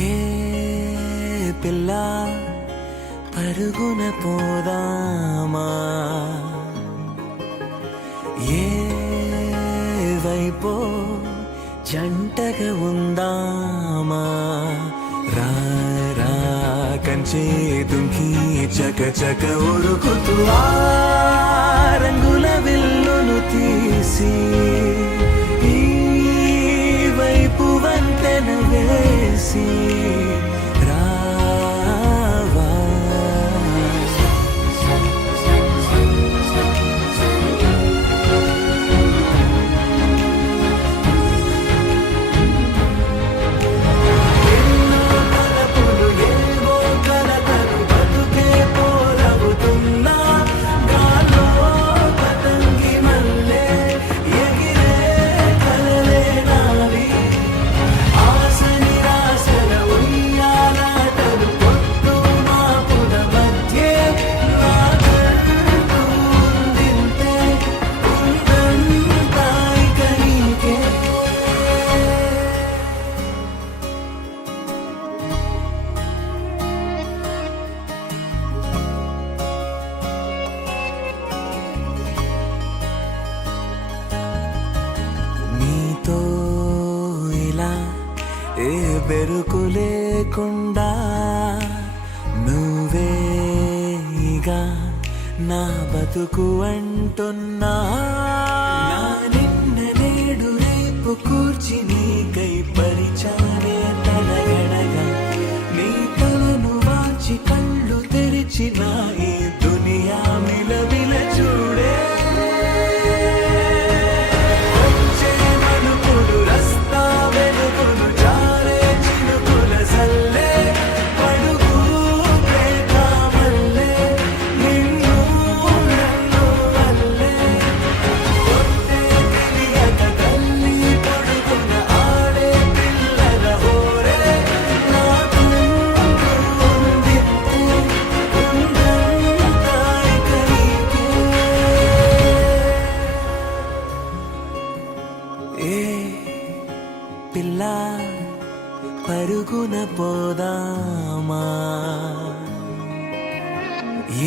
ఏ పిల్ల పరుగున పోదామా, ఏ వైపో జంటగా ఉందామా, రా రా కంచే దుంకి చక చక ఉరుకుతూ ఆ రంగుల విల్లును తీసి ఈ వైపు వంతెన వేసి రావా. ఎన్నో తలపులు ఏవో కలతలు బతుకే పోలవుతున్నా గాల్లో పతంగి మల్లె ఎగిరే కలలే నావి. ఆశ నిరాశల ఉయ్యాలాటలు పొద్దు మాపుల మధ్యే నాకంటూ ఉందింతే ఉందంతా ఇక నీకే. నీతో ఇలా ఏ బెరుకు లేకుండా నువ్వేగా నా బతుకు అంటున్నా. నా నిన్న నేడు రేపు కూర్చి నీకై పరిచానే తలగడగా, నీ తలను వాచి కళ్ళు తెరిచిన ఈ దునియా మిలవిల చూడే. వచ్చే మలుపులు రస్తా వెలుగులు జారే చినుకుల సల్లే పడుగు ప్రేమ మల్లె నిన్ను నన్ను వల్లే. కొట్టే తెలియక తల్లి పొడుగున ఆడే పిల్లల హోరే నాకంటూ ఉందింతే ఉందంతా ఇక నీకే. ఏ పిల్ల పరుగున పోదామా,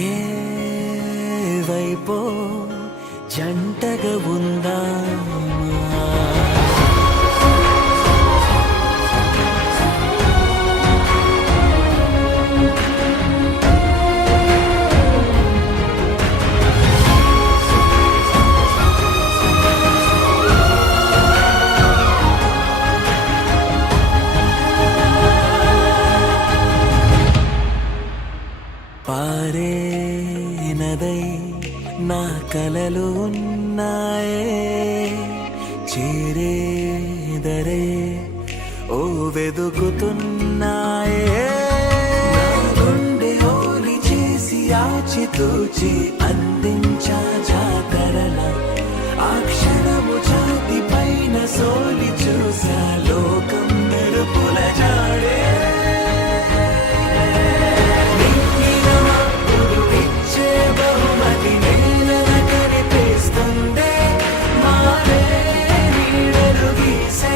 ఏ వైపో జంటగా ఉందామా. పారే నదై నా కలలు ఉన్నాయే, చేరేదరే ఓ వెదుకుతున్నాయే. నా గుండె హోలి చేసి ఆచితూచి అందించా జాతరల, ఆ క్షణము ఛాతి పైన సోలి చూసా లోకం మెరుపుల జాడే. బహుమతి నేలన కనిపిస్తుందే మారే నీడలు గీసే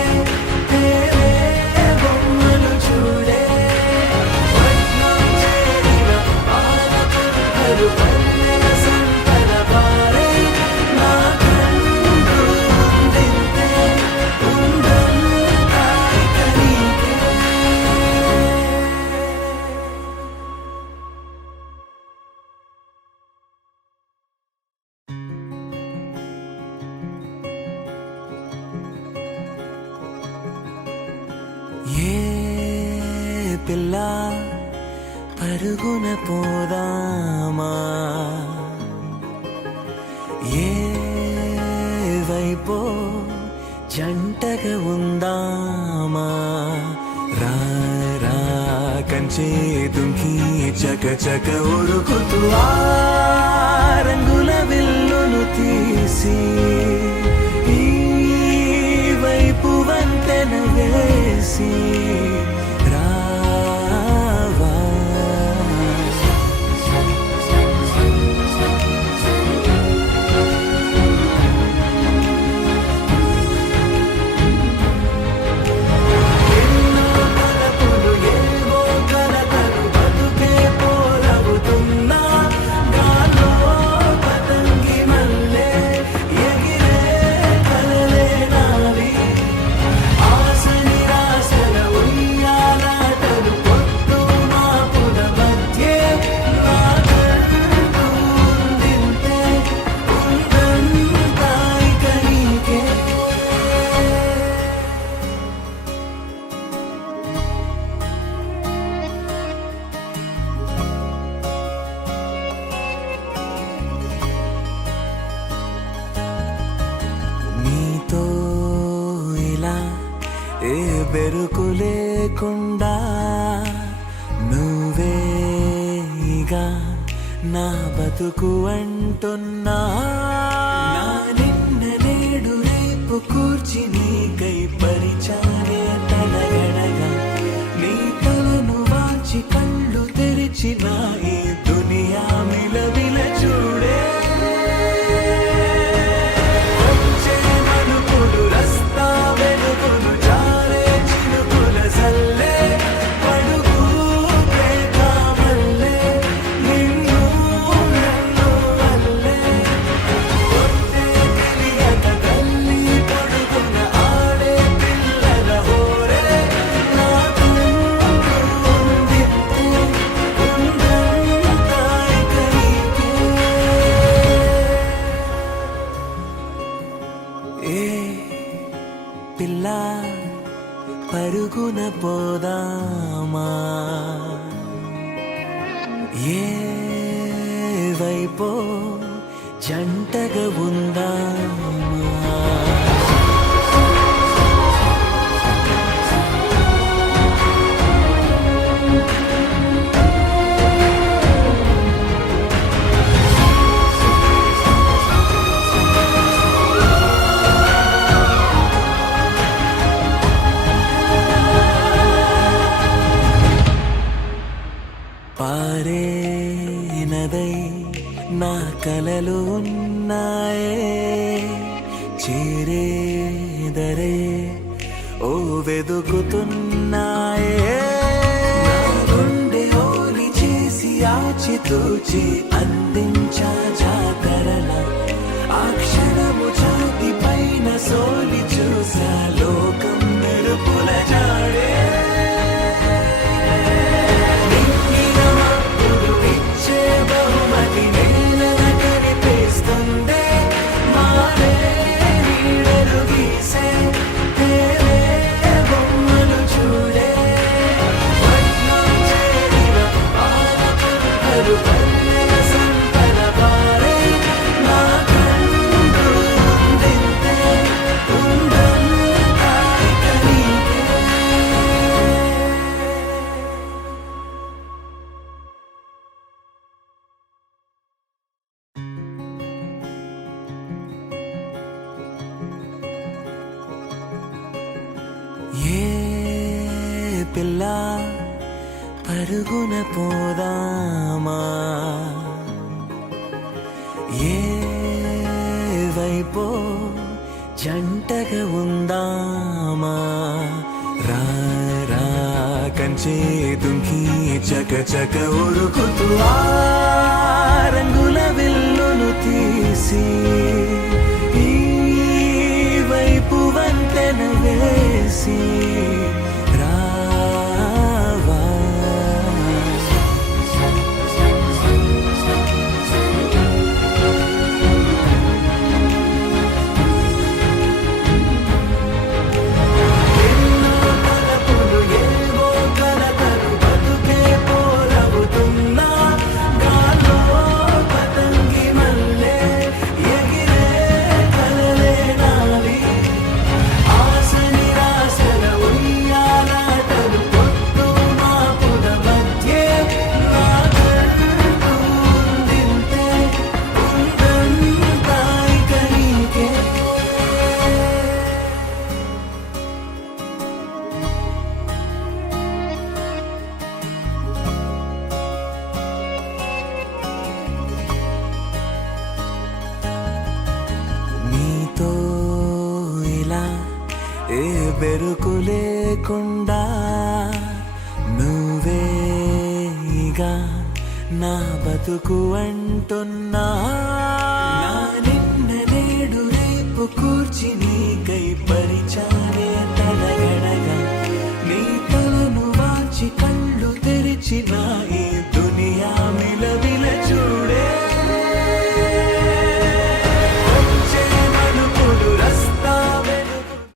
తేరే బొమ్మలు చూడే. వడ్లం చేరిన పాలకులు పల్లెల సంతల పారే నాకంటూ ఉందింతే ఉందంతా ఇక నీకే. ఏ పిల్ల పరుగున పోదామా, ఏ వైపో జంటగా ఉందామా, రా రా కంచే దుంకి చక చక ఉరుకుతూ ఆ రంగుల విల్లును తీసి ఈ వైపు వంతెన వేసి రావా. ఎన్నో తలపులు బెరుకు లేకుండా నువ్వేగా నా బతుకు అంటున్నా. నా నిన్న నేడు రేపు కూర్చి నీకై పరిచానే తలగడగా, నీ తలను వాచి కళ్ళు తెరిచిన ఈ దునియా మిలవిల చూడే. వచ్చే మలుపులు రస్తా వెలుగులు జారే చినుకుల సల్లే పడుగు ప్రేమ మల్లే నిన్ను నన్ను వల్లే. కొట్టే తెలియక తల్లి పొడుగున ఆడే పిల్లల హోరే నా ఉందింతే ఉందంతా ఇక నీకే. ఏ పిల్ల పరుగున పోదామా, ఏ వైపో జంటగా ఉందామా. పారే నదై నా కలలు ఉన్నాయే, చేరేదరే ఓ వెదుకుతున్నాయే. నా గుండె ఓలి చేసి ఆచితూచి అందించా జాతరల, ఆ క్షణము ఛాతి పైన సోలి చూసా లోకం మెరుపుల జాడే. బహుమతి నేలన కనిపిస్తుందే, మారే నీడలు గీసే తేరే బొమ్మలు చూడే. పట్నం చేరిన పాలకులు పల్లెల సంతల పారే, నా కన్ను ఉందింతే ఉందంతా ఇక నీకే. ఏ పిల్ల పరుగున పోదామా, ఏ వైపో జంటగా ఉందామా. రా రా కంచే దుంకి చక చక ఉరుకుతూ ఆ రంగుల విల్లును తీసి ఈ వైపు వంతెన వేసి రావా. ఎన్నో తలపులు ఏవో కలతలు బతుకే పోరవుతున్నా, గాల్లో పతంగి మల్లె ఎగిరే కలలే నావి. ఆశ నిరాశల ఉయ్యాలాటలు పొద్దు మాపుల మధ్యే, నా కన్ను ఉందింతే ఉందంతా ఇక నీకే. నీతో ఇలా ఏ బెరుకు లేకుండా నువ్వేగా నా బతుకు అంటున్నా. నా నిన్న నేడు రేపు కూర్చి నీకై పరిచానే తలగడగా, నీ తలను వాచి కళ్ళు తెరిచిన